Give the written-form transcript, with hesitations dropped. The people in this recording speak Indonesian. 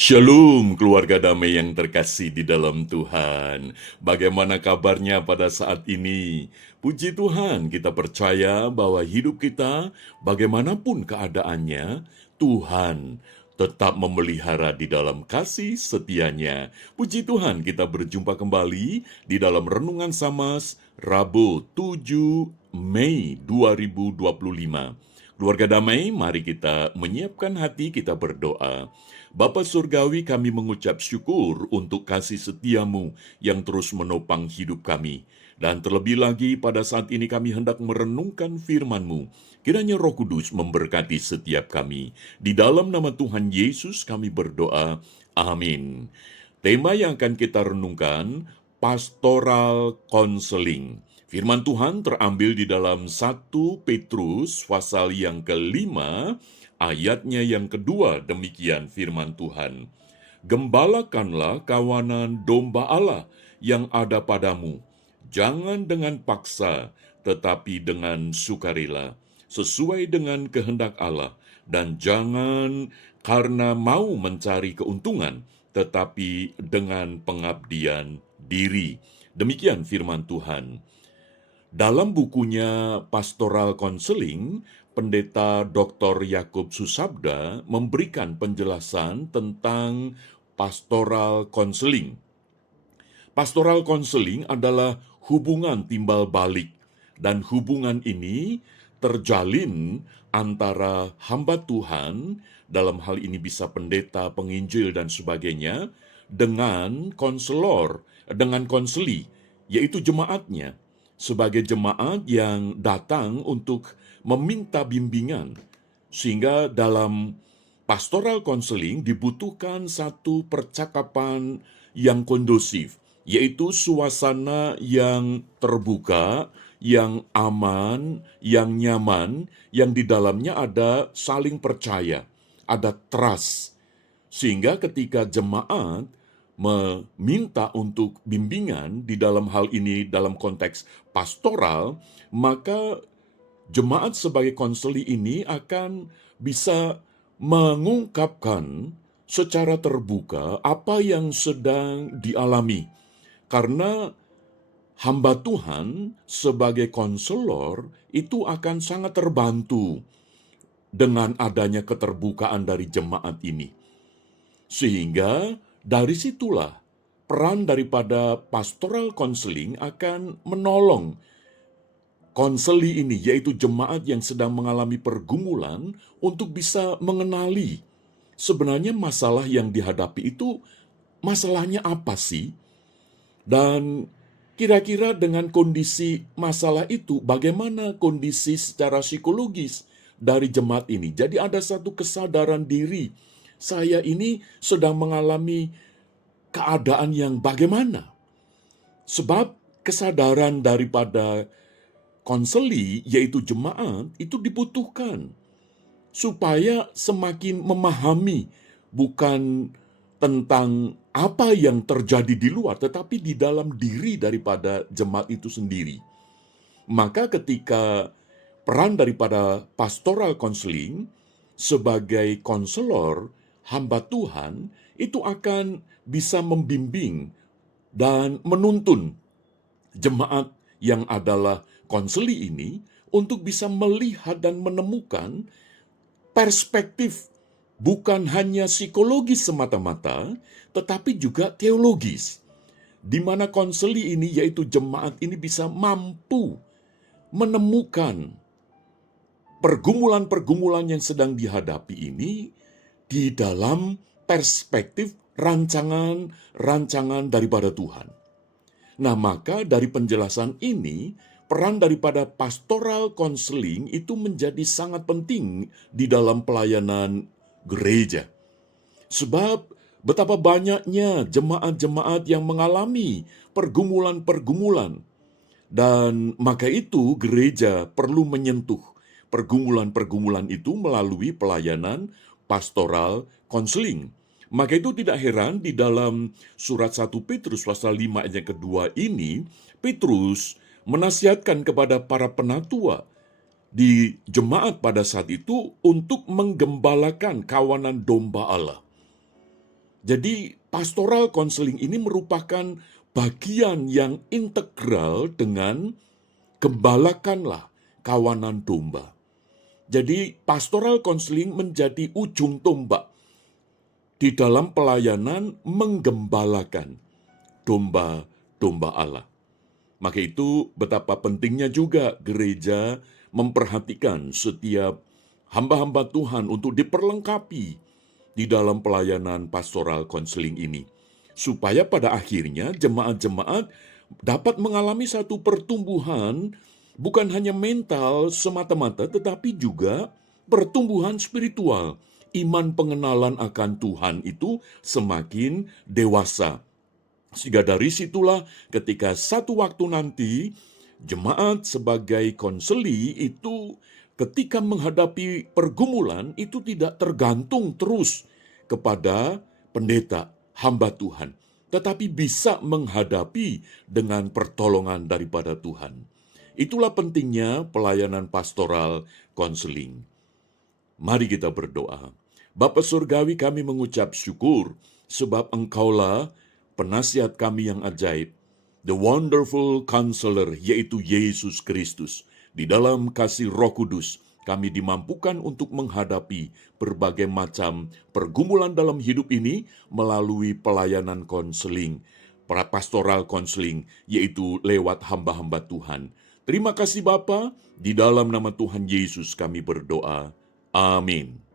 Shalom keluarga damai yang terkasih di dalam Tuhan. Bagaimana kabarnya pada saat ini? Puji Tuhan, kita percaya bahwa hidup kita, bagaimanapun keadaannya, Tuhan tetap memelihara di dalam kasih setianya. Puji Tuhan, kita berjumpa kembali di dalam Renungan Samas, Rabu 7 Mei 2025. Keluarga damai, mari kita menyiapkan hati, kita berdoa. Bapa Surgawi, kami mengucap syukur untuk kasih setiamu yang terus menopang hidup kami. Dan terlebih lagi pada saat ini kami hendak merenungkan firman-Mu. Kiranya Roh Kudus memberkati setiap kami. Di dalam nama Tuhan Yesus kami berdoa. Amin. Tema yang akan kita renungkan, Pastoral Counseling. Firman Tuhan terambil di dalam 1 Petrus pasal yang kelima, ayatnya yang kedua, demikian firman Tuhan. Gembalakanlah kawanan domba Allah yang ada padamu, jangan dengan paksa, tetapi dengan sukarela, sesuai dengan kehendak Allah, dan jangan karena mau mencari keuntungan, tetapi dengan pengabdian diri. Demikian firman Tuhan. Dalam bukunya Pastoral Counseling, Pendeta Dr. Yakub Susabda memberikan penjelasan tentang pastoral counseling. Pastoral counseling adalah hubungan timbal balik, dan hubungan ini terjalin antara hamba Tuhan, dalam hal ini bisa pendeta, penginjil, dan sebagainya, dengan konselor, dengan konseli, yaitu jemaatnya, sebagai jemaat yang datang untuk meminta bimbingan. Sehingga dalam pastoral counseling dibutuhkan satu percakapan yang kondusif, yaitu suasana yang terbuka, yang aman, yang nyaman, yang di dalamnya ada saling percaya, ada trust. Sehingga ketika jemaat meminta untuk bimbingan di dalam hal ini dalam konteks pastoral, maka jemaat sebagai konseli ini akan bisa mengungkapkan secara terbuka apa yang sedang dialami. Karena hamba Tuhan sebagai konselor itu akan sangat terbantu dengan adanya keterbukaan dari jemaat ini. Sehingga dari situlah peran daripada pastoral counseling akan menolong konseli ini, yaitu jemaat yang sedang mengalami pergumulan, untuk bisa mengenali sebenarnya masalah yang dihadapi itu masalahnya apa sih? Dan kira-kira dengan kondisi masalah itu, bagaimana kondisi secara psikologis dari jemaat ini? Jadi ada satu kesadaran diri, saya ini sedang mengalami keadaan yang bagaimana? Sebab kesadaran daripada konseli, yaitu jemaat, itu dibutuhkan supaya semakin memahami bukan tentang apa yang terjadi di luar, tetapi di dalam diri daripada jemaat itu sendiri. Maka ketika peran daripada pastoral counseling sebagai konselor hamba Tuhan itu akan bisa membimbing dan menuntun jemaat yang adalah konseli ini untuk bisa melihat dan menemukan perspektif bukan hanya psikologis semata-mata, tetapi juga teologis, di mana konseli ini, yaitu jemaat ini, bisa mampu menemukan pergumulan-pergumulan yang sedang dihadapi ini di dalam perspektif rancangan-rancangan daripada Tuhan. Nah, maka dari penjelasan ini, peran daripada pastoral counseling itu menjadi sangat penting di dalam pelayanan gereja. Sebab betapa banyaknya jemaat-jemaat yang mengalami pergumulan-pergumulan. Dan maka itu gereja perlu menyentuh pergumulan-pergumulan itu melalui pelayanan pastoral counseling. Maka itu tidak heran di dalam surat 1 Petrus pasal 5 ayat yang kedua ini, Petrus menasihatkan kepada para penatua di jemaat pada saat itu untuk menggembalakan kawanan domba Allah. Jadi pastoral konseling ini merupakan bagian yang integral dengan gembalakanlah kawanan domba. Jadi pastoral konseling menjadi ujung tombak di dalam pelayanan menggembalakan domba-domba Allah. Maka itu betapa pentingnya juga gereja memperhatikan setiap hamba-hamba Tuhan untuk diperlengkapi di dalam pelayanan pastoral konseling ini. Supaya pada akhirnya jemaat-jemaat dapat mengalami satu pertumbuhan bukan hanya mental semata-mata tetapi juga pertumbuhan spiritual. Iman pengenalan akan Tuhan itu semakin dewasa. Sehingga dari situlah ketika satu waktu nanti jemaat sebagai konseli itu ketika menghadapi pergumulan itu tidak tergantung terus kepada pendeta, hamba Tuhan, tetapi bisa menghadapi dengan pertolongan daripada Tuhan. Itulah pentingnya pelayanan pastoral konseling. Mari kita berdoa. Bapa Surgawi, kami mengucap syukur sebab Engkaulah penasihat kami yang ajaib, the wonderful counselor, yaitu Yesus Kristus. Di dalam kasih Roh Kudus, kami dimampukan untuk menghadapi berbagai macam pergumulan dalam hidup ini melalui pelayanan konseling, pastoral konseling, yaitu lewat hamba-hamba Tuhan. Terima kasih Bapa, di dalam nama Tuhan Yesus kami berdoa. Amin.